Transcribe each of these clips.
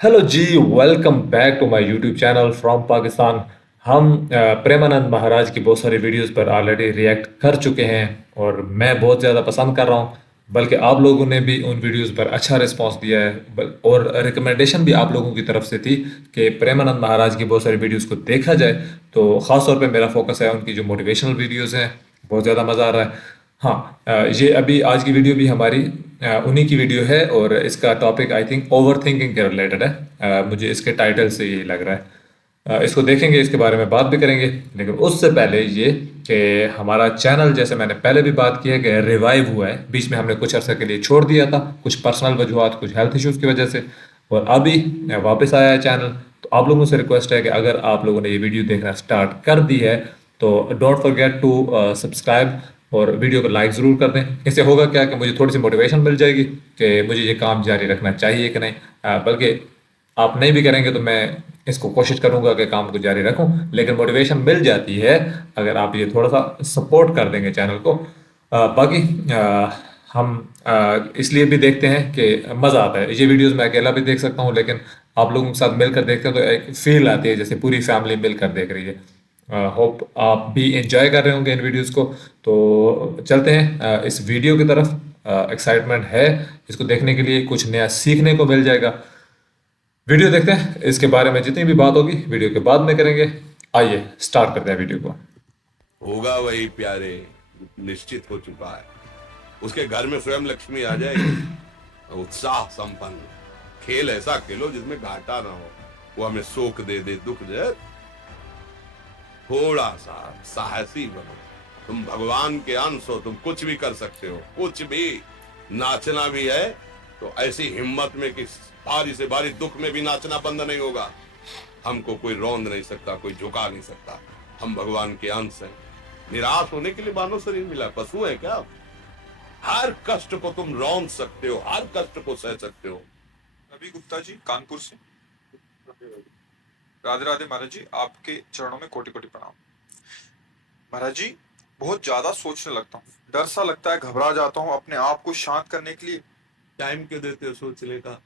Hello जी। Welcome back to my YouTube channel from Pakistan. हम प्रेमानंद महाराज की बहुत सारी वीडियोस पर ऑलरेडी रिएक्ट कर चुके हैं और मैं बहुत ज़्यादा पसंद कर रहा हूं। बल्कि आप लोगों ने भी उन वीडियोस पर अच्छा रिस्पांस दिया है। और रिकमेंडेशन भी आप लोगों की तरफ से थी कि प्रेमानंद महाराज की बहुत सारी वीडियोस को देखा जाए। तो ख़ास तौर पे मेरा फोकस है उनकी जो मोटिवेशनल वीडियोस हैं। बहुत ज़्यादा मज़ा आ रहा है। हाँ, ये अभी आज की वीडियो भी हमारी उन्हीं की वीडियो है और इसका topic I think over thinking के रिलेटेड है। मुझे इसके टाइटल से यही लग रहा है। इसको देखेंगे, इसके बारे में बात भी करेंगे, लेकिन उससे पहले ये कि हमारा चैनल, जैसे मैंने पहले भी बात की है, कि रिवाइव हुआ है। बीच में हमने कुछ अरसे के लिए छोड़ दिया था, कुछ पर्सनल वजूहत, कुछ हेल्थ इश्यूज़ की वजह से, और अभी वापस आया है चैनल। तो आप लोगों से रिक्वेस्ट है कि अगर आप लोगों ने ये वीडियो देखना स्टार्ट कर दी है तो डोंट फॉरगेट टू सब्सक्राइब और वीडियो को लाइक ज़रूर कर दें। इससे होगा क्या कि मुझे थोड़ी सी मोटिवेशन मिल जाएगी कि मुझे ये काम जारी रखना चाहिए कि नहीं। बल्कि आप नहीं भी करेंगे तो मैं इसको कोशिश करूंगा कि काम को जारी रखूं, लेकिन मोटिवेशन मिल जाती है अगर आप ये थोड़ा सा सपोर्ट कर देंगे चैनल को। बाकी हम इसलिए भी देखते हैं कि मज़ा आता है। ये वीडियोस मैं अकेला भी देख सकता हूँ, लेकिन आप लोगों के साथ मिलकर देखते हैं तो एक फील आती है जैसे पूरी फैमिली मिलकर देख रही है। होप आप भी एंजॉय कर रहे होंगे इन वीडियोस को। तो चलते हैं इस वीडियो की तरफ। एक्साइटमेंट है इसको देखने के लिए, कुछ नया सीखने को मिल जाएगा। वीडियो देखते हैं, इसके बारे में जितनी भी बात होगी वीडियो के बाद में करेंगे। आइए स्टार्ट करते हैं वीडियो को। होगा वही प्यारे, निश्चित हो चुका है। उसके घर में स्वयं लक्ष्मी आ जाएगी। उत्साह संपन्न खेल ऐसा खेलो जिसमें घाटा ना हो। वो हमें शोक दे दे, दुख दे, थोड़ा सा साहसी बनो। तुम भगवान के अंश हो, तुम कुछ भी कर सकते हो, कुछ भी। नाचना भी है तो ऐसी हिम्मत में कि भारी से भारी दुख में भी नाचना बंद नहीं होगा। हमको कोई रौंद नहीं सकता, कोई झुका नहीं सकता। हम भगवान के अंश हैं। निराश होने के लिए मानव शरीर मिला, पशु है क्या? हर कष्ट को तुम रौंद सकते हो, हर कष्ट को सह सकते हो। रवि गुप्ता जी, कानपुर से। राधे राधे महाराज जी, आपके चरणों में कोटि कोटि प्रणाम। महाराज जी, बहुत ज्यादा सोचने लगता हूँ, डर सा लगता है, घबरा जाता हूँ। अपने आप को शांत करने के लिए टाइम क्यों देते हो सोचने का?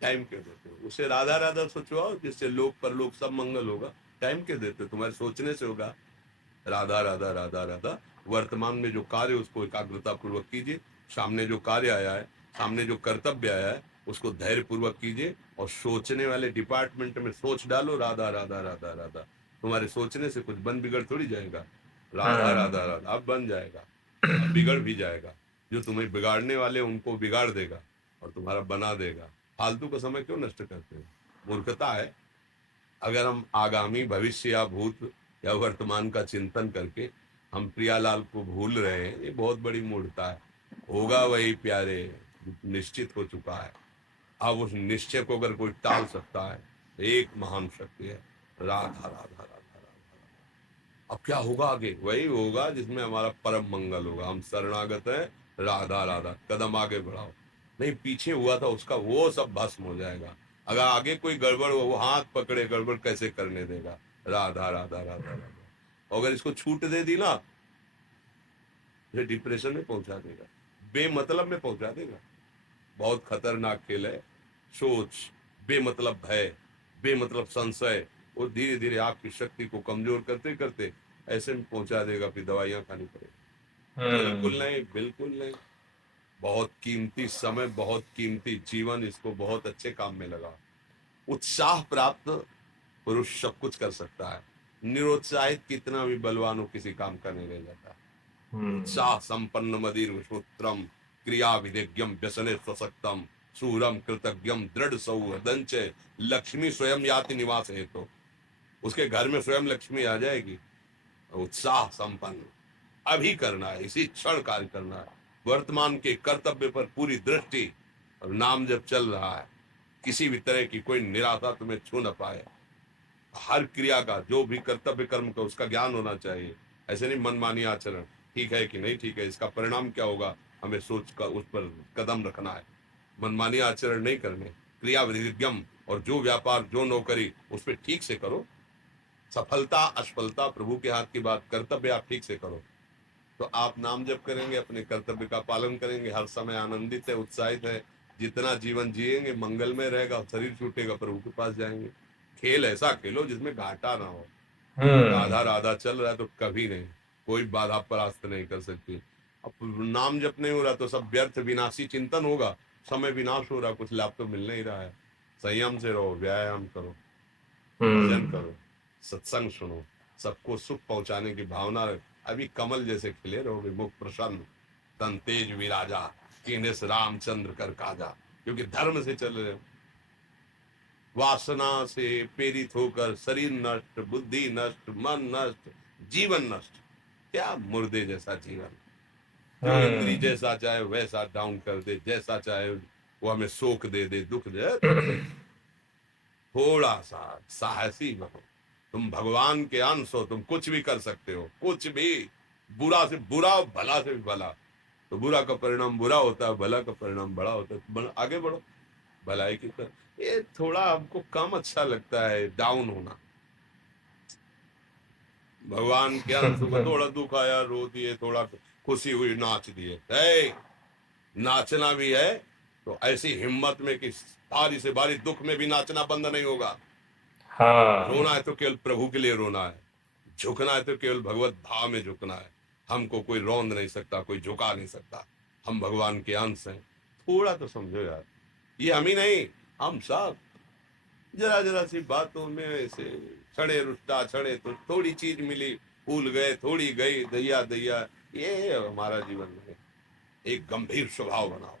टाइम क्यों देते हो? उसे राधा राधा सोचवाओ जिससे लोक परलोक सब मंगल होगा। टाइम क्यों देते हो? तुम्हारे सोचने से होगा। राधा राधा राधा राधा। वर्तमान में जो कार्य उसको एकाग्रता पूर्वक कीजिए। सामने जो कार्य आया है, सामने जो कर्तव्य आया है, उसको धैर्य पूर्वक कीजिए। और सोचने वाले डिपार्टमेंट में सोच डालो राधा राधा राधा राधा। तुम्हारे सोचने से कुछ बन बिगड़ थोड़ी जाएगा। राधा राधा राधा अब बन जाएगा, अब बिगड़ भी जाएगा। जो तुम्हें बिगाड़ने वाले उनको बिगाड़ देगा और तुम्हारा बना देगा। फालतू का समय क्यों नष्ट करते हो? मूर्खता है। अगर हम आगामी भविष्य या भूत या वर्तमान का चिंतन करके हम प्रियालाल को भूल रहे हैं, ये बहुत बड़ी मूर्खता है। होगा वही प्यारे, निश्चित हो चुका है। अब उस निश्चय को अगर कोई टाल सकता है तो एक महान शक्ति है, राधा राधा राधा राधा। अब क्या होगा आगे? वही होगा जिसमें हमारा परम मंगल होगा। हम शरणागत हैं, राधा राधा। कदम आगे बढ़ाओ। नहीं, पीछे हुआ था उसका वो सब भस्म हो जाएगा। अगर आगे कोई गड़बड़ हो, वो हाथ पकड़े गड़बड़ कैसे करने देगा? राधा राधा राधा राधा। अगर इसको छूट दे दी ना, ये डिप्रेशन में पहुंचा देगा, बेमतलब में पहुंचा देगा। बहुत खतरनाक खेल है। सोच, बेमतलब भय, बेमतलब संशय, और धीरे धीरे आपकी शक्ति को कमजोर करते करते ऐसे में पहुंचा देगा, फिर दवाइयां खानी पड़ेगी। बिल्कुल नहीं, बिल्कुल नहीं। बहुत कीमती समय, बहुत कीमती जीवन, इसको बहुत अच्छे काम में लगा। उत्साह प्राप्त पुरुष सब कुछ कर सकता है। निरुत्साहित कितना भी बलवान हो, किसी काम का नहीं रह जाता। उत्साह संपन्न मदीर विश्वोत्रम, क्रिया विधिज्ञम व्यसने स्वसक्तम, सूरम कृतज्ञम दृढ़ सौहृदंच, लक्ष्मी स्वयं याति निवास है। तो उसके घर में स्वयं लक्ष्मी आ जाएगी। उत्साह संपन्न अभी करना है, इसी क्षण कार्य करना है। वर्तमान के कर्तव्य पर पूरी दृष्टि, और नाम जब चल रहा है, किसी भी तरह की कोई निराशा तुम्हें छू न पाए। हर क्रिया का, जो भी कर्तव्य कर्म का, उसका ज्ञान होना चाहिए। ऐसे नहीं मनमानी आचरण, ठीक है कि नहीं ठीक है, इसका परिणाम क्या होगा, हमें सोच कर उस पर कदम रखना है। मनमानी आचरण नहीं करने, क्रिया विधिज्ञम, और जो व्यापार जो नौकरी उस पर ठीक से करो। सफलता असफलता प्रभु के हाथ की बात, कर्तव्य आप ठीक से करो तो आप नाम जप करेंगे, अपने कर्तव्य का पालन करेंगे, हर समय आनंदित है, उत्साहित है, जितना जीवन जिएंगे मंगल में रहेगा, शरीर छूटेगा प्रभु के पास जाएंगे। खेल ऐसा खेलो जिसमें घाटा ना हो। राधा राधा चल रहा है तो कभी नहीं, कोई बाधा परास्त नहीं कर सकती। अब नाम जप नहीं हो रहा तो सब व्यर्थ विनाशी चिंतन होगा, समय विनाश हो रहा, कुछ लाभ तो मिल नहीं रहा है। संयम से रहो, व्यायाम करो, भजन करो, सत्संग सुनो, सबको सुख पहुंचाने की भावना रख। अभी कमल जैसे खिले रहोगे, मुख प्रसन्न, तन तेज विराजा, कीनेस रामचंद्र कर काजा, क्योंकि धर्म से चल रहे हो। वासना से प्रेरित होकर शरीर नष्ट, बुद्धि नष्ट, मन नष्ट, जीवन नष्ट। क्या मुर्दे जैसा जीवन, जो इंद्री जैसा चाहे वैसा डाउन कर दे, जैसा चाहे वो हमें शोक दे दे, दुख दे। थोड़ा सा साहसी बनो, तुम भगवान के अंश हो, तुम कुछ भी कर सकते हो, कुछ भी। बुरा से बुरा, भला से भी भला। तो बुरा का परिणाम बुरा होता है, भला का परिणाम बड़ा होता है। आगे बढ़ो भलाई की तरफ। ये थोड़ा हमको कम अच्छा लगता है डाउन होना। भगवान के अंश को थोड़ा दुख आया रो दिए, थोड़ा खुशी हुई नाच दिए। नाचना भी है तो ऐसी हिम्मत में कि भारी से भारी दुख में भी नाचना बंद नहीं होगा। रोना है तो केवल प्रभु के लिए रोना है, झुकना है तो केवल भगवत भाव में झुकना है। हमको कोई रौंद नहीं सकता, कोई झुका नहीं सकता। हम भगवान के अंश हैं। थोड़ा तो समझो यार, ये हम ही नहीं, हम सब जरा जरा सी बातों में ऐसे छड़े रुष्टा छड़े, तो थोड़ी चीज मिली फूल गए, थोड़ी गई दैया दैया। ये हमारा जीवन में एक गंभीर स्वभाव बनाओ,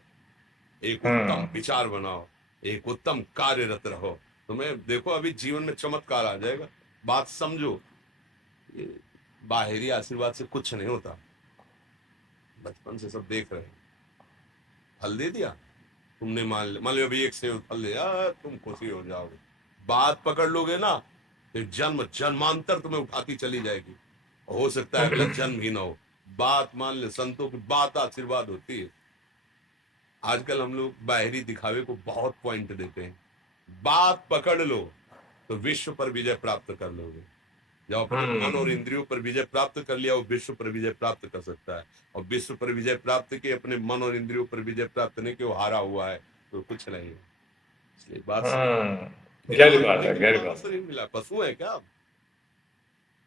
एक उत्तम विचार बनाओ, एक उत्तम कार्यरत रहो। तुम्हें देखो अभी जीवन में चमत्कार आ जाएगा। बात समझो, ये बाहरी आशीर्वाद से कुछ नहीं होता। बचपन से सब देख रहे हैं, फल दे दिया तुमने, मान लो अभी एक सेब फल दिया, तुम खुशी हो जाओगे। बात पकड़ लोगे ना तो जन्म जन्मांतर तुम्हें उठाती चली जाएगी। हो सकता है अगला जन्म ही ना हो। बात मान ले, संतों की बात आशीर्वाद होती है। आजकल हम लोग बाहरी दिखावे को बहुत पॉइंट देते हैं। बात पकड़ लो तो विश्व पर विजय प्राप्त कर लोगे। जब अपने मन और इंद्रियों पर विजय प्राप्त कर लिया, वो विश्व पर विजय प्राप्त कर सकता है। और विश्व पर विजय प्राप्त किए, अपने मन और इंद्रियों पर विजय प्राप्त नहीं किया, वो हारा हुआ है, तो कुछ नहीं है। इसलिए बात गहरी बात है, गहरी ध्यान बात। शरीर मिला, पशु है क्या?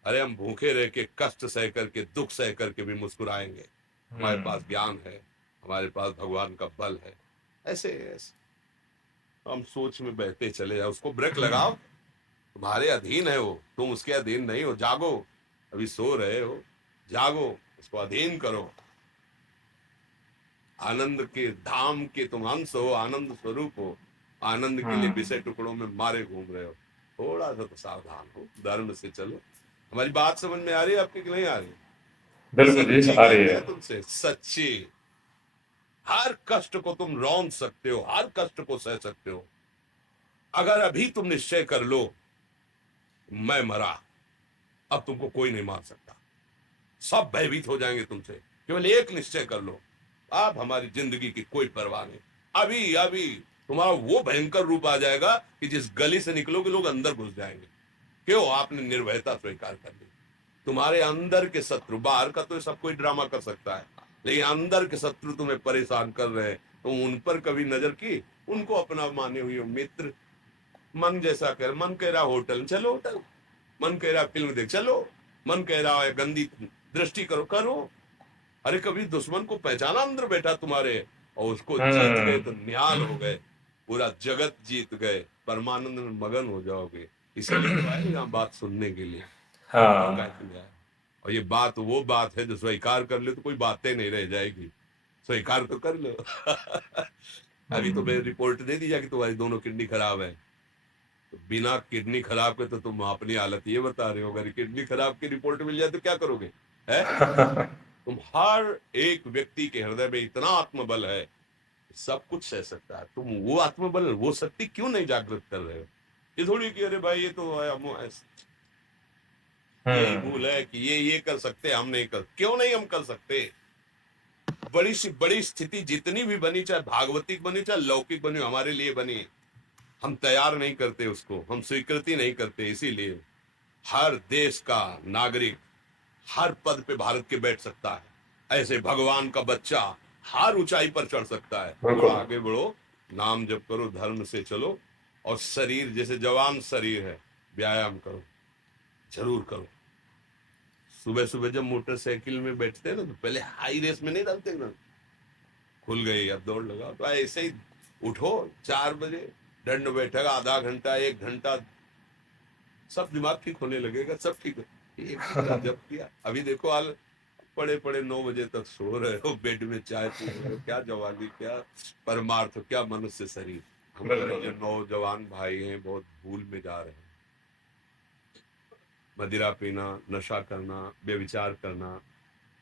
अरे हम भूखे रह के, कष्ट सह करके, दुख सह करके भी मुस्कुराएंगे। हमारे पास ज्ञान है, हमारे पास भगवान का बल है। ऐसे हम सोच में बहते चले जाओ, उसको ब्रेक लगाओ। तुम्हारे अधीन है वो, तुम उसके अधीन नहीं हो। जागो, अभी सो रहे हो, जागो, उसको अधीन करो। आनंद के धाम के तुम अंश हो, आनंद स्वरूप हो। आनंद के लिए विषय टुकड़ों में मारे घूम रहे हो। थोड़ा सा तो सावधान हो, धर्म से चलो। हमारी बात समझ में आ रही है आपकी कि नहीं आ रही? बिल्कुल जी, सच्ची आ रही कहते है। हैं तुमसे, सच्ची। हर कष्ट को तुम रौंद सकते हो, हर कष्ट को सह सकते हो। अगर अभी तुम निश्चय कर लो मैं मरा, अब तुमको कोई नहीं मार सकता। सब भयभीत हो जाएंगे तुमसे। केवल एक निश्चय कर लो, आप हमारी जिंदगी की कोई परवाह नहीं। अभी अभी तुम्हारा वो भयंकर रूप आ जाएगा कि जिस गली से निकलोगे लोग अंदर घुस जाएंगे। क्यों? आपने निर्भयता स्वीकार कर ली। तुम्हारे अंदर के शत्रु, बाहर का तो सब कोई ड्रामा कर सकता है, लेकिन अंदर के शत्रु तुम्हें परेशान कर रहे हैं। तुम उन पर कभी नजर की? उनको अपना माने हुए मित्र। मन जैसा कर, मन कह रहा होटल चलो होटल, मन कह रहा फिल्म देख चलो, मन कह रहा है गंदी दृष्टि करो करो। अरे कभी दुश्मन को पहचाना अंदर बैठा तुम्हारे, और उसको जीत गए तो निहाल हो गए, पूरा जगत जीत गए, परमानंद में मगन हो जाओगे। इसीलिए तो आए यहाँ बात सुनने के लिए। और ये बात वो बात है जो स्वीकार कर ले तो कोई बातें नहीं रह जाएगी। स्वीकार तो कर लो। अभी तो मैं रिपोर्ट दे दी कि तुम्हारी दोनों किडनी खराब है। तो बिना किडनी खराब के तो तुम अपनी हालत ये बता रहे हो, अगर किडनी खराब की रिपोर्ट मिल जाए तो क्या करोगे? है? तुम हर एक व्यक्ति के हृदय में इतना आत्मबल है, सब कुछ सह सकता है। तुम वो आत्मबल, वो शक्ति क्यों नहीं जागृत कर रहे हो? ये थोड़ी कि अरे भाई ये तो यही भूल है कि ये कर सकते, हम नहीं कर। क्यों नहीं हम कर सकते? बड़ी सी बड़ी स्थिति जितनी भी बनी, चाहे भागवतिक बनी चाहे लौकिक बनी, हमारे लिए बनी, हम तैयार नहीं करते उसको, हम स्वीकृति नहीं करते। इसीलिए हर देश का नागरिक हर पद पे भारत के बैठ सकता है। ऐसे भगवान का बच्चा हर ऊंचाई पर चढ़ सकता है। थोड़ा आगे बढ़ो, नाम जप करो, धर्म से चलो, और शरीर जैसे जवान शरीर है, व्यायाम करो, जरूर करो। सुबह सुबह जब मोटरसाइकिल में बैठते हैं ना, तो पहले हाई रेस में नहीं डालते ना, खुल गई अब दौड़ लगाओ, तो ऐसे ही उठो 4 बजे, दंड बैठक आधा घंटा 1 घंटा, सब दिमाग ठीक होने लगेगा, सब ठीक हो। एक घंटा जब किया, अभी देखो हाल, पड़े पड़े 9 बजे तक सो रहे हो, बेड में चाय पी रहे हो, क्या जवानी, क्या परमार्थ, क्या मनुष्य शरीर। हमारे जो नौजवान भाई हैं बहुत भूल में जा रहे हैं। मदिरा पीना, नशा करना, व्यभिचार करना,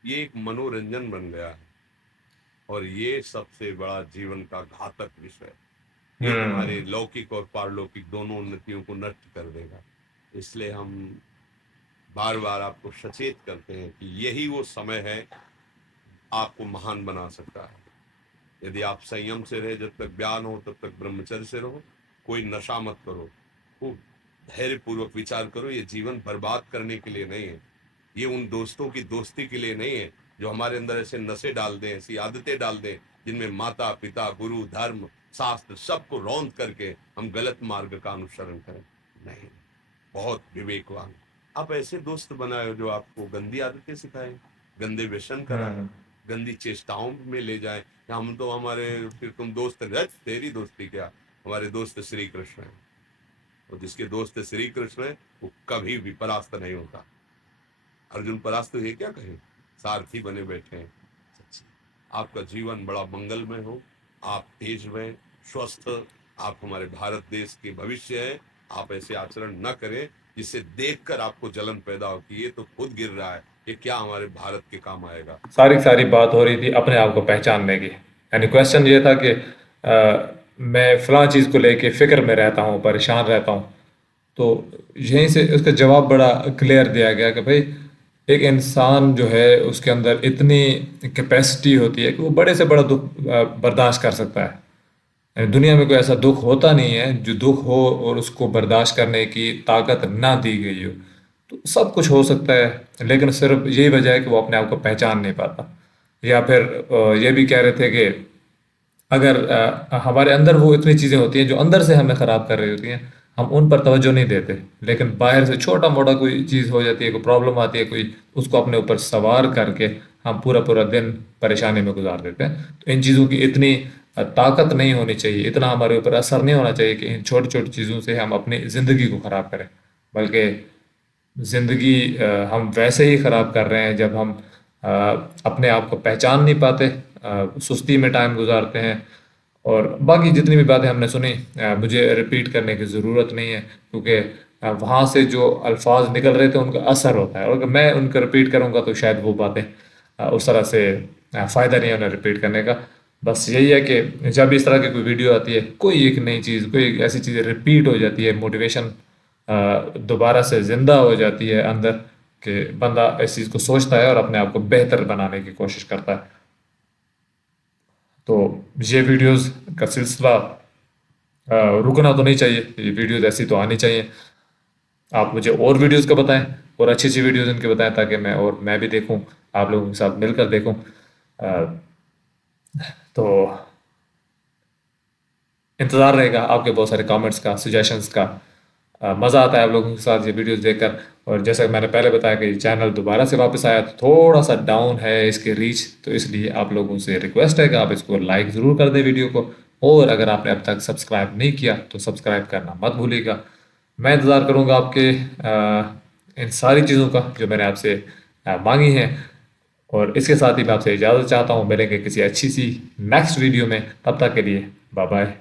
ये एक मनोरंजन बन गया है, और ये सबसे बड़ा जीवन का घातक विषय है। ये हमारे लौकिक और पारलौकिक दोनों उन्नतियों को नष्ट कर देगा। इसलिए हम बार बार आपको सचेत करते हैं कि यही वो समय है आपको महान बना सकता है। यदि आप संयम से रहे, जब तक ज्ञान हो तब तक ब्रह्मचर्य से रहो, कोई नशा मत करो, खूब धैर्य पूर्वक विचार करो। ये जीवन बर्बाद करने के लिए नहीं है, ये उन दोस्तों की दोस्ती के लिए नहीं है जो हमारे अंदर ऐसे नशे डाल दें, ऐसी आदतें डाल दें जिनमें माता पिता, गुरु, धर्म, शास्त्र सबको रौंद करके हम गलत मार्ग का अनुसरण करें। नहीं, बहुत विवेकवान आप ऐसे दोस्त बनाए जो आपको गंदी आदतें सिखाएं, गंदे व्यसन कराएं, गंदी चेष्टाओं में ले जाएं। हम तो हमारे, फिर तुम दोस्त, तेरी दोस्ती क्या, हमारे दोस्त श्री कृष्ण है, और जिसके दोस्त श्री कृष्ण है वो कभी भी परास्त नहीं होता। अर्जुन परास्त है क्या कहे, सारथी बने बैठे हैं। आपका जीवन बड़ा मंगलमय हो, आप तेज में स्वस्थ, आप हमारे भारत देश के भविष्य हैं। आप ऐसे आचरण न करें जिससे देखकर आपको जलन पैदा हो कि ये तो खुद गिर रहा है, ये क्या हमारे भारत के काम आएगा। सारी बात हो रही थी अपने आप को पहचानने की। यानी क्वेश्चन ये था कि मैं फलां चीज़ को लेके फ़िक्र में रहता हूँ, परेशान रहता हूँ। तो यहीं से उसका जवाब बड़ा क्लियर दिया गया कि भाई एक इंसान जो है उसके अंदर इतनी कैपेसिटी होती है कि वो बड़े से बड़ा दुख बर्दाश्त कर सकता है। यानी दुनिया में कोई ऐसा दुख होता नहीं है जो दुख हो और उसको बर्दाश्त करने की ताकत ना दी गई हो। तो सब कुछ हो सकता है, लेकिन सिर्फ यही वजह है कि वो अपने आप को पहचान नहीं पाता। या फिर ये भी कह रहे थे कि अगर हमारे अंदर वो इतनी चीज़ें होती हैं जो अंदर से हमें ख़राब कर रही होती हैं, हम उन पर तवज्जो नहीं देते, लेकिन बाहर से छोटा मोटा कोई चीज़ हो जाती है, कोई प्रॉब्लम आती है, कोई उसको अपने ऊपर सवार करके हम पूरा पूरा दिन परेशानी में गुजार देते हैं। तो इन चीज़ों की इतनी ताकत नहीं होनी चाहिए, इतना हमारे ऊपर असर नहीं होना चाहिए कि इन छोटी छोटी चीज़ों से हम अपनी ज़िंदगी को ख़राब करें। बल्कि ज़िंदगी हम वैसे ही ख़राब कर रहे हैं जब हम अ, अपने आप को पहचान नहीं पाते, सुस्ती में टाइम गुजारते हैं। और बाकी जितनी भी बातें हमने सुनी, मुझे रिपीट करने की ज़रूरत नहीं है, क्योंकि वहाँ से जो अल्फाज निकल रहे थे उनका असर होता है, और अगर मैं उनको रिपीट करूँगा तो शायद वो बातें उस तरह से फ़ायदा नहीं है उन्हें रिपीट करने का। बस यही है कि जब इस तरह की कोई वीडियो आती है, कोई एक नई चीज़, कोई एक ऐसी चीज़ रिपीट हो जाती है, मोटिवेशन दोबारा से ज़िंदा हो जाती है अंदर, कि बंदा इस चीज़ को सोचता है और अपने आप को बेहतर बनाने की कोशिश करता है। तो ये वीडियोस का सिलसिला रुकना तो नहीं चाहिए, ये वीडियोस ऐसी तो आनी चाहिए। आप मुझे और वीडियोस का बताएं, और अच्छी अच्छी वीडियोस इनके बताएं, ताकि मैं भी देखूं, आप लोगों के साथ मिलकर देखूं। तो इंतज़ार रहेगा आपके बहुत सारे कमेंट्स का, सजेशंस का। मज़ा आता है आप लोगों के साथ ये वीडियोस देखकर। और जैसा कि मैंने पहले बताया कि चैनल दोबारा से वापस आया, तो थोड़ा सा डाउन है इसके रीच, तो इसलिए आप लोगों से रिक्वेस्ट है कि आप इसको लाइक ज़रूर कर दें वीडियो को, और अगर आपने अब तक सब्सक्राइब नहीं किया तो सब्सक्राइब करना मत भूलिएगा। मैं इंतज़ार करूँगा आपके इन सारी चीज़ों का जो मैंने आपसे मांगी हैं। और इसके साथ ही मैं आपसे इजाज़त चाहता हूँ, मिलेंगे किसी अच्छी सी नेक्स्ट वीडियो में। तब तक के लिए बाय बाय।